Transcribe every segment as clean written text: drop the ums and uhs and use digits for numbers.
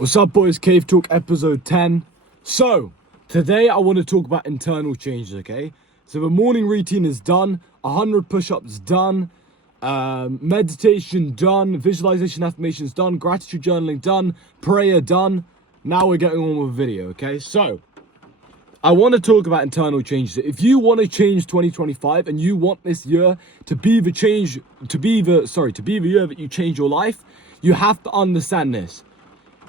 What's up, boys? Cave Talk episode 10. So, today I want to talk about internal changes, okay? So the morning routine is done, 100 push-ups done, meditation done, visualization affirmations done, gratitude journaling done, prayer done. Now we're getting on with the video, okay? So, I want to talk about internal changes. If you want to change 2025 and you want this year to be the year that you change your life, you have to understand this.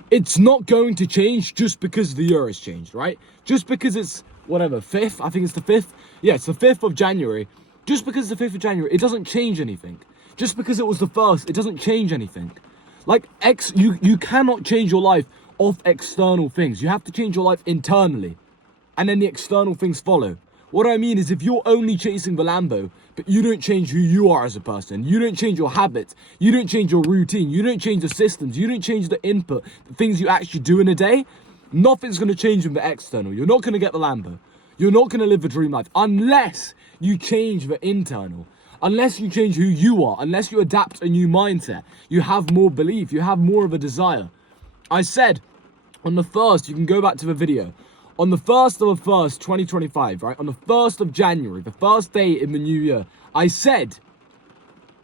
It's not going to change just because the year has changed, right? Just because it's, 5th, I think it's the 5th. Yeah, it's the 5th of January. Just because it's the 5th of January, it doesn't change anything. Just because it was the 1st, it doesn't change anything. Like, you cannot change your life off external things. You have to change your life internally. And then the external things follow. What I mean is, if you're only chasing the Lambo, but you don't change who you are as a person, you don't change your habits, you don't change your routine, you don't change the systems, you don't change the input, the things you actually do in a day, nothing's going to change in the external. You're not going to get the Lambo. You're not going to live a dream life unless you change the internal. Unless you change who you are, unless you adapt a new mindset, you have more belief, you have more of a desire. I said on the 1st, you can go back to the video, on the 1st of the 1st, 2025, right? On the 1st of January, the first day in the new year, I said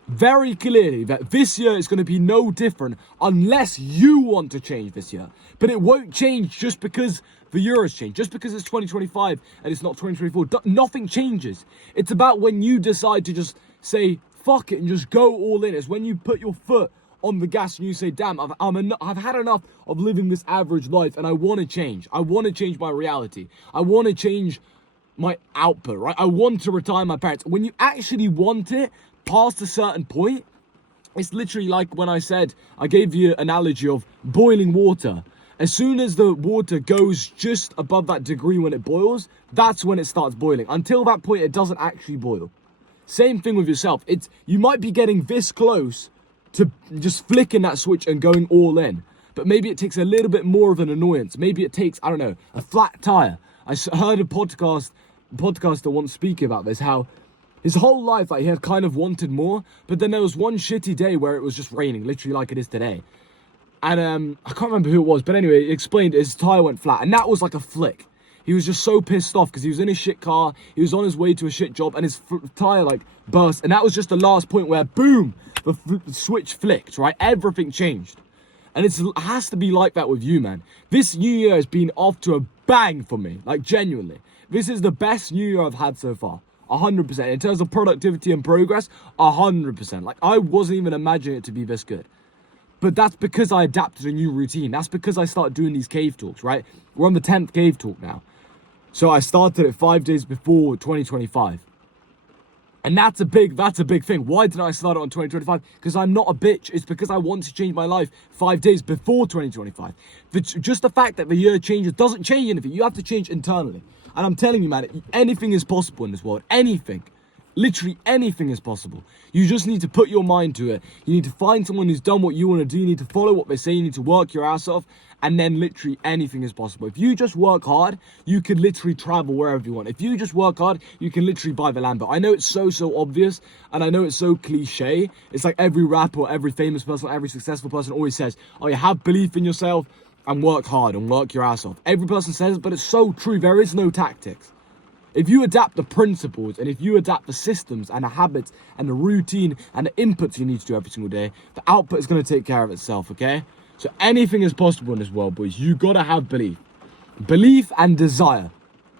very clearly that this year is going to be no different unless you want to change this year. But it won't change just because the year has changed. Just because it's 2025 and it's not 2024. Nothing changes. It's about when you decide to just say, fuck it, and just go all in. It's when you put your foot on the gas and you say, damn, I've had enough of living this average life and I want to change. I want to change my reality. I want to change my output, right? I want to retire my parents. When you actually want it past a certain point, it's literally like when I said, I gave you an analogy of boiling water. As soon as the water goes just above that degree when it boils, that's when it starts boiling. Until that point, it doesn't actually boil. Same thing with yourself. You might be getting this close to just flicking that switch and going all in. But maybe it takes a little bit more of an annoyance. Maybe it takes, a flat tire. I heard a podcaster once speak about this, how his whole life, he had kind of wanted more, but then there was one shitty day where it was just raining, literally like it is today. And I can't remember who it was, but anyway, he explained his tire went flat, and that was like a flick. He was just so pissed off because he was in his shit car, he was on his way to a shit job, and his tire burst, and that was just the last point where, boom, the switch flicked, right? Everything changed. And it has to be like that with you, man. This new year has been off to a bang for me, genuinely. This is the best new year I've had so far, 100%. In terms of productivity and progress, 100%. I wasn't even imagining it to be this good. But that's because I adapted a new routine. That's because I started doing these cave talks, right? We're on the 10th cave talk now. So I started it 5 days before 2025. And that's a big thing. Why didn't I start it on 2025? Because I'm not a bitch. It's because I want to change my life 5 days before 2025. Just the fact that the year changes doesn't change anything. You have to change internally. And I'm telling you, man, anything is possible in this world. Anything. Literally anything is possible. You just need to put your mind to it. You need to find someone who's done what you want to do. You need to follow what they say. You need to work your ass off. And then literally anything is possible. If you just work hard, you could literally travel wherever you want. If you just work hard, you can literally buy the Lambo. I know it's so obvious. And I know it's so cliche. It's like every rapper or every famous person, every successful person always says, oh, you have belief in yourself and work hard and work your ass off. Every person says it, but it's so true. There is no tactics. If you adapt the principles and if you adapt the systems and the habits and the routine and the inputs you need to do every single day, the output is going to take care of itself, okay? So anything is possible in this world, boys. You got to have belief. Belief and desire.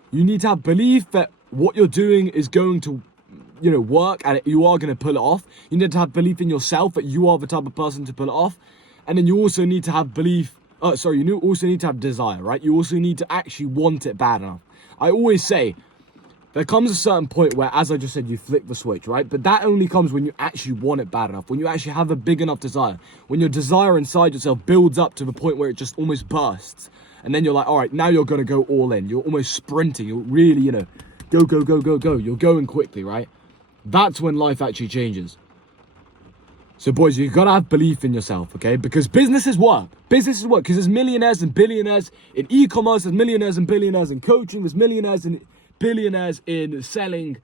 You need to have belief that what you're doing is going to, work and you are going to pull it off. You need to have belief in yourself that you are the type of person to pull it off. And then you also need to have you also need to have desire, right? You also need to actually want it bad enough. I always say, there comes a certain point where, as I just said, you flick the switch, right? But that only comes when you actually want it bad enough, when you actually have a big enough desire, when your desire inside yourself builds up to the point where it just almost bursts. And then you're like, all right, now you're going to go all in. You're almost sprinting. You're really, go. You're going quickly, right? That's when life actually changes. So, boys, you got to have belief in yourself, okay? Because businesses work. Businesses work because there's millionaires and billionaires in e-commerce. There's millionaires and billionaires in coaching. There's millionaires and billionaires in selling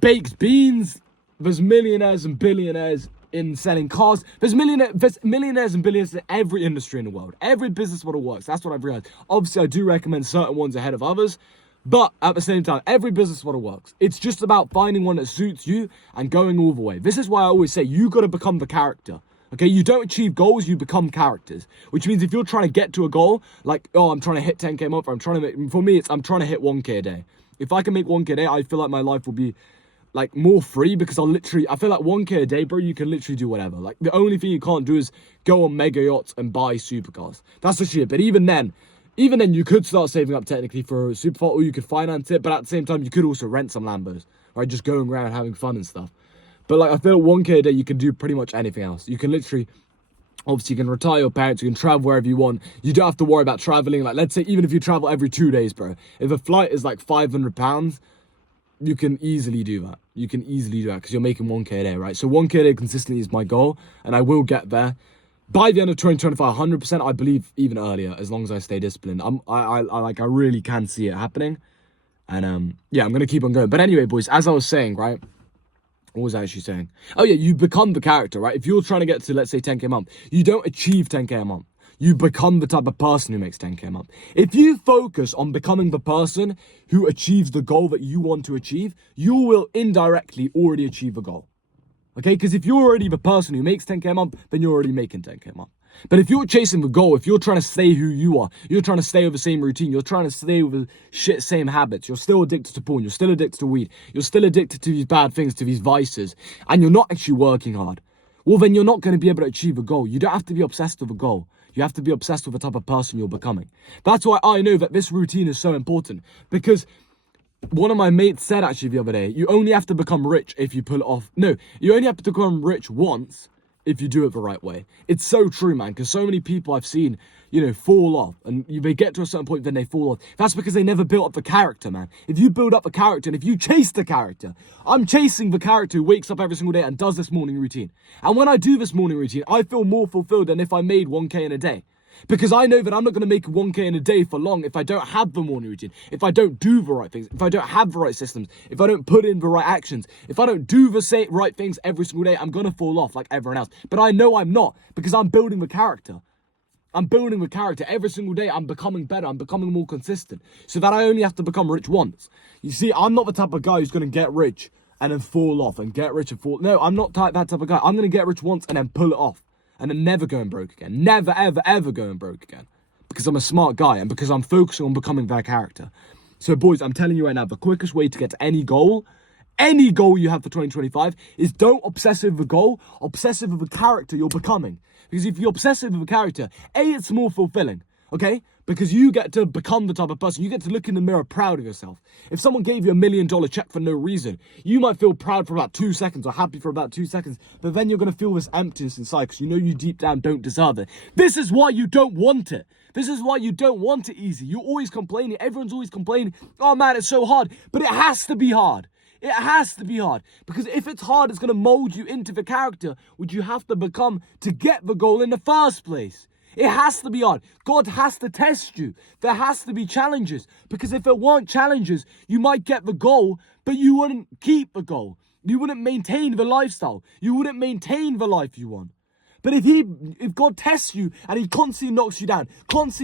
baked beans. There's millionaires and billionaires in selling cars. There's millionaires and billionaires in every industry in the world. Every business model works. That's what I've realized. Obviously, I do recommend certain ones ahead of others, but at the same time, every business model works. It's just about finding one that suits you and going all the way. This is why I always say you got to become the character. Okay, you don't achieve goals, you become characters. Which means if you're trying to get to a goal, like, oh, I'm trying to hit 10K a month, or I'm trying to hit 1K a day. If I can make 1K a day, I feel like my life will be like more free, because I feel like 1K a day, bro, you can literally do whatever. Like, the only thing you can't do is go on mega yachts and buy supercars. That's the shit. But even then you could start saving up technically for a supercar, or you could finance it. But at the same time, you could also rent some Lambos, right? Just going around having fun and stuff. But like, I feel 1K a day, you can do pretty much anything else. You can literally, obviously, you can retire your parents, you can travel wherever you want. You don't have to worry about traveling. Like, let's say even if you travel every 2 days, bro, if a flight is like £500, you can easily do that. You can easily do that because you're making 1K a day, right? So 1K a day consistently is my goal, and I will get there by the end of 2025, 100%. I believe even earlier, as long as I stay disciplined. I really can see it happening, and yeah, I'm gonna keep on going. But anyway, boys, as I was saying, right? What was I actually saying? Oh yeah, you become the character, right? If you're trying to get to, let's say, 10K a month, you don't achieve 10K a month. You become the type of person who makes 10K a month. If you focus on becoming the person who achieves the goal that you want to achieve, you will indirectly already achieve a goal. Okay? Because if you're already the person who makes 10K a month, then you're already making 10K a month. But if you're chasing the goal, if you're trying to stay who you are, you're trying to stay with the same routine, you're trying to stay with the same habits, you're still addicted to porn, you're still addicted to weed, you're still addicted to these bad things, to these vices, and you're not actually working hard, well, then you're not going to be able to achieve a goal. You don't have to be obsessed with a goal. You have to be obsessed with the type of person you're becoming. That's why I know that this routine is so important, because one of my mates said actually the other day, you only have to become rich if you pull it off. No, you only have to become rich once if you do it the right way. It's so true, man, because so many people I've seen, fall off, and they get to a certain point, then they fall off. That's because they never built up the character, man. If you build up a character, and if you chase the character, I'm chasing the character who wakes up every single day and does this morning routine. And when I do this morning routine, I feel more fulfilled than if I made 1K in a day. Because I know that I'm not going to make 1K in a day for long if I don't have the morning routine, if I don't do the right things, if I don't have the right systems, if I don't put in the right actions, if I don't do the same right things every single day, I'm going to fall off like everyone else. But I know I'm not, because I'm building the character. I'm building the character every single day. I'm becoming better. I'm becoming more consistent, so that I only have to become rich once. You see, I'm not the type of guy who's going to get rich and then fall off and get rich and fall. No, I'm not that type of guy. I'm going to get rich once and then pull it off. And then never going broke again. Never, ever, ever going broke again. Because I'm a smart guy and because I'm focusing on becoming that character. So, boys, I'm telling you right now, the quickest way to get to any goal you have for 2025, is don't obsess over the goal, obsess over the character you're becoming. Because if you're obsessive with a character, it's more fulfilling, okay? Because you get to become the type of person, you get to look in the mirror proud of yourself. If someone gave you $1 million check for no reason, you might feel proud for about 2 seconds or happy for about 2 seconds, but then you're going to feel this emptiness inside because you deep down don't deserve it. This is why you don't want it. This is why you don't want it easy. You're always complaining. Everyone's always complaining. Oh man, it's so hard. But it has to be hard. It has to be hard, because if it's hard, it's going to mold you into the character which you have to become to get the goal in the first place. It has to be hard. God has to test you. There has to be challenges, because if there weren't challenges, you might get the goal, but you wouldn't keep the goal. You wouldn't maintain the lifestyle. You wouldn't maintain the life you want. But if God tests you and he constantly knocks you down, but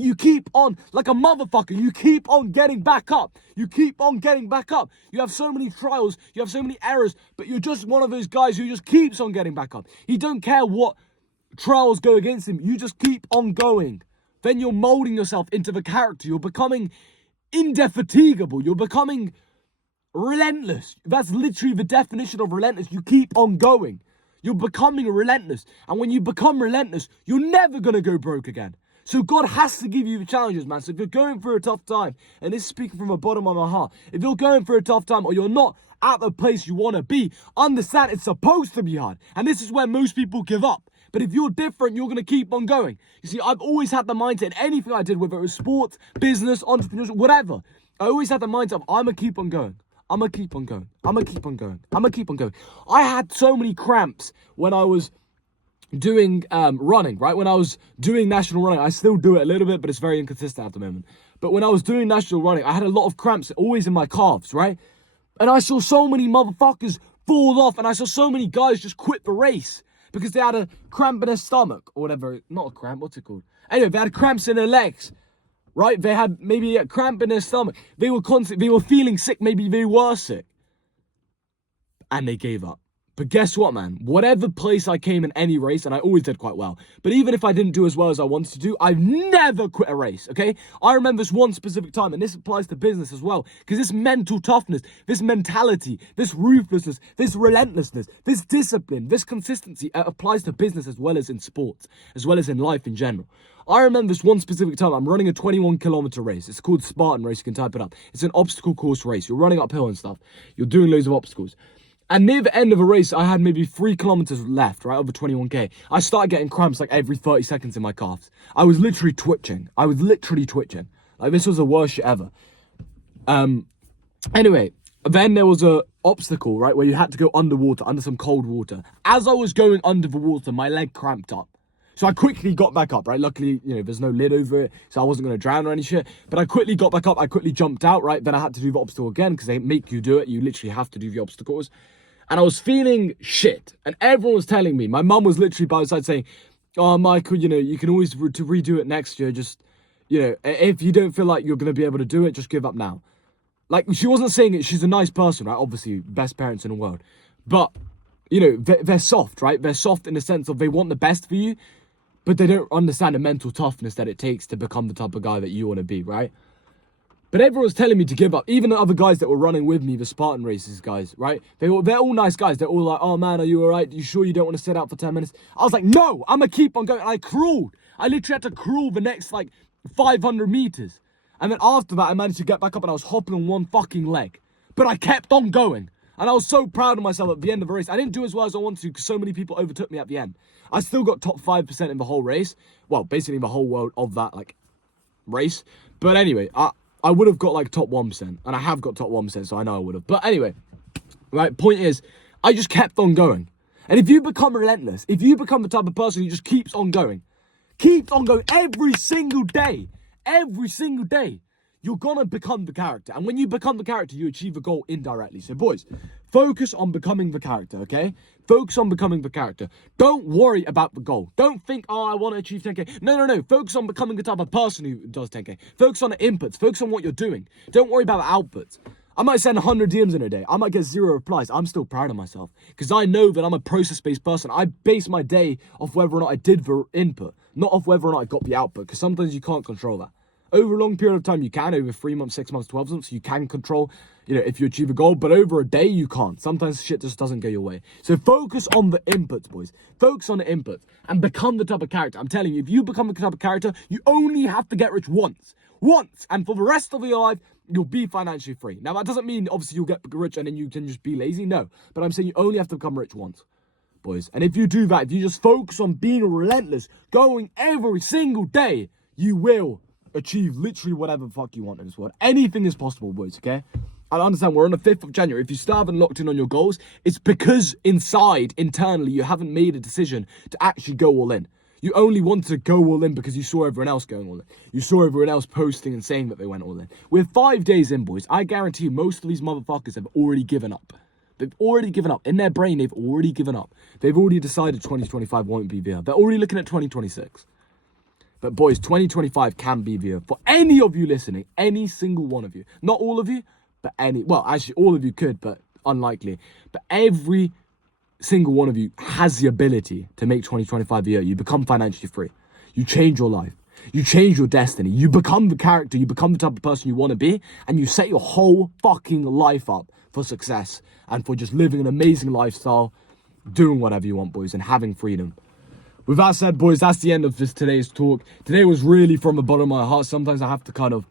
you keep on like a motherfucker, you keep on getting back up. You have so many trials, you have so many errors, but you're just one of those guys who just keeps on getting back up. He don't care what trials go against him, you just keep on going. Then you're molding yourself into the character. You're becoming indefatigable. You're becoming relentless. That's literally the definition of relentless. You keep on going. You're becoming relentless. And when you become relentless, you're never going to go broke again. So God has to give you the challenges, man. So if you're going through a tough time, and this is speaking from the bottom of my heart, if you're going through a tough time or you're not at the place you want to be, understand it's supposed to be hard. And this is where most people give up. But if you're different, you're going to keep on going. You see, I've always had the mindset in anything I did, whether it was sports, business, entrepreneurship, whatever. I always had the mindset of, I'm going to keep on going. I'm going to keep on going. I'm going to keep on going. I'm going to keep on going. I had so many cramps when I was doing running, right? When I was doing national running, I still do it a little bit, but it's very inconsistent at the moment. But when I was doing national running, I had a lot of cramps always in my calves, right? And I saw so many motherfuckers fall off. And I saw so many guys just quit the race because they had a cramp in their stomach or whatever. Not a cramp, what's it called? Anyway, they had cramps in their legs, right? They had maybe a cramp in their stomach. They were feeling sick, maybe they were sick. And they gave up. But guess what, man? Whatever place I came in any race, and I always did quite well, but even if I didn't do as well as I wanted to do, I've never quit a race, okay? I remember this one specific time, and this applies to business as well, because this mental toughness, this mentality, this ruthlessness, this relentlessness, this discipline, this consistency applies to business as well as in sports, as well as in life in general. I remember this one specific time, I'm running a 21-kilometer race. It's called Spartan race, you can type it up. It's an obstacle course race. You're running uphill and stuff. You're doing loads of obstacles. And near the end of a race, I had maybe 3 kilometers left, right, over 21k. I started getting cramps like every 30 seconds in my calves. I was literally twitching. Like, this was the worst shit ever. Anyway, then there was a obstacle, right, where you had to go underwater, under some cold water. As I was going under the water, my leg cramped up. So I quickly got back up, right? Luckily, there's no lid over it, so I wasn't going to drown or any shit. But I quickly got back up. I quickly jumped out, right? Then I had to do the obstacle again because they make you do it. You literally have to do the obstacles. And I was feeling shit. And everyone was telling me. My mum was literally by the side saying, oh, Michael, you can always redo it next year. Just, if you don't feel like you're going to be able to do it, just give up now. Like, she wasn't saying it. She's a nice person, right? Obviously, best parents in the world. But, they're soft, right? They're soft in the sense of they want the best for you, but they don't understand the mental toughness that it takes to become the type of guy that you want to be, right? But everyone was telling me to give up. Even the other guys that were running with me, the Spartan races guys, right? They're all nice guys. They're all like, oh man, are you all right? You sure you don't want to sit out for 10 minutes? I was like, no, I'm going to keep on going. And I crawled. I literally had to crawl the next, 500 meters. And then after that, I managed to get back up and I was hopping on one fucking leg. But I kept on going. And I was so proud of myself at the end of the race. I didn't do as well as I wanted to because so many people overtook me at the end. I still got top 5% in the whole race. Well, basically the whole world of that, race. But anyway, I would have got, top 1%. And I have got top 1%, so I know I would have. But anyway, right, point is, I just kept on going. And if you become relentless, if you become the type of person who just keeps on going every single day, you're gonna become the character. And when you become the character, you achieve a goal indirectly. So boys, focus on becoming the character, okay? Focus on becoming the character. Don't worry about the goal. Don't think, oh, I want to achieve 10k. No. Focus on becoming the type of person who does 10k. Focus on the inputs. Focus on what you're doing. Don't worry about the outputs. I might send 100 DMs in a day. I might get 0 replies. I'm still proud of myself because I know that I'm a process-based person. I base my day off whether or not I did the input, not off whether or not I got the output, because sometimes you can't control that. Over a long period of time, you can. Over 3 months, 6 months, 12 months, you can control, if you achieve a goal. But over a day, you can't. Sometimes shit just doesn't go your way. So focus on the inputs, boys. Focus on the inputs and become the type of character. I'm telling you, if you become the type of character, you only have to get rich once. And for the rest of your life, you'll be financially free. Now, that doesn't mean, obviously, you'll get rich and then you can just be lazy. No. But I'm saying you only have to become rich once, boys. And if you do that, if you just focus on being relentless, going every single day, you will achieve literally whatever the fuck you want in this world. Anything is possible, boys, okay? I understand we're on the 5th of January. If you still haven't locked in on your goals, it's because internally, you haven't made a decision to actually go all in. You only wanted to go all in because you saw everyone else going all in. You saw everyone else posting and saying that they went all in. We're 5 days in, boys. I guarantee you most of these motherfuckers have already given up. They've already given up. In their brain, they've already given up. They've already decided 2025 won't be there. They're already looking at 2026. But boys, 2025 can be the year for any of you listening, any single one of you. Not all of you, but actually all of you could, but unlikely. But every single one of you has the ability to make 2025 the year. You become financially free. You change your life. You change your destiny. You become the character. You become the type of person you want to be. And you set your whole fucking life up for success and for just living an amazing lifestyle, doing whatever you want, boys, and having freedom. With that said, boys, that's the end of today's talk. Today was really from the bottom of my heart. Sometimes I have to kind of,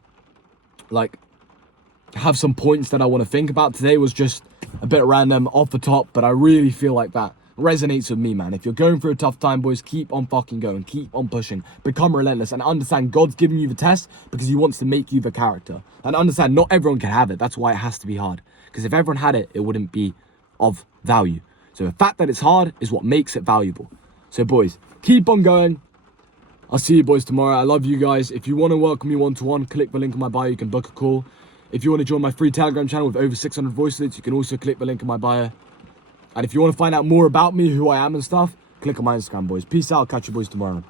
have some points that I want to think about. Today was just a bit random, off the top, but I really feel like that resonates with me, man. If you're going through a tough time, boys, keep on fucking going. Keep on pushing. Become relentless and understand God's giving you the test because he wants to make you the character. And understand not everyone can have it. That's why it has to be hard. Because if everyone had it, it wouldn't be of value. So the fact that it's hard is what makes it valuable. So boys, keep on going. I'll see you boys tomorrow. I love you guys. If you want to welcome me one-to-one, click the link in my bio. You can book a call. If you want to join my free Telegram channel with over 600 voice leads, you can also click the link in my bio. And if you want to find out more about me, who I am and stuff, click on my Instagram, boys. Peace out. Catch you boys tomorrow.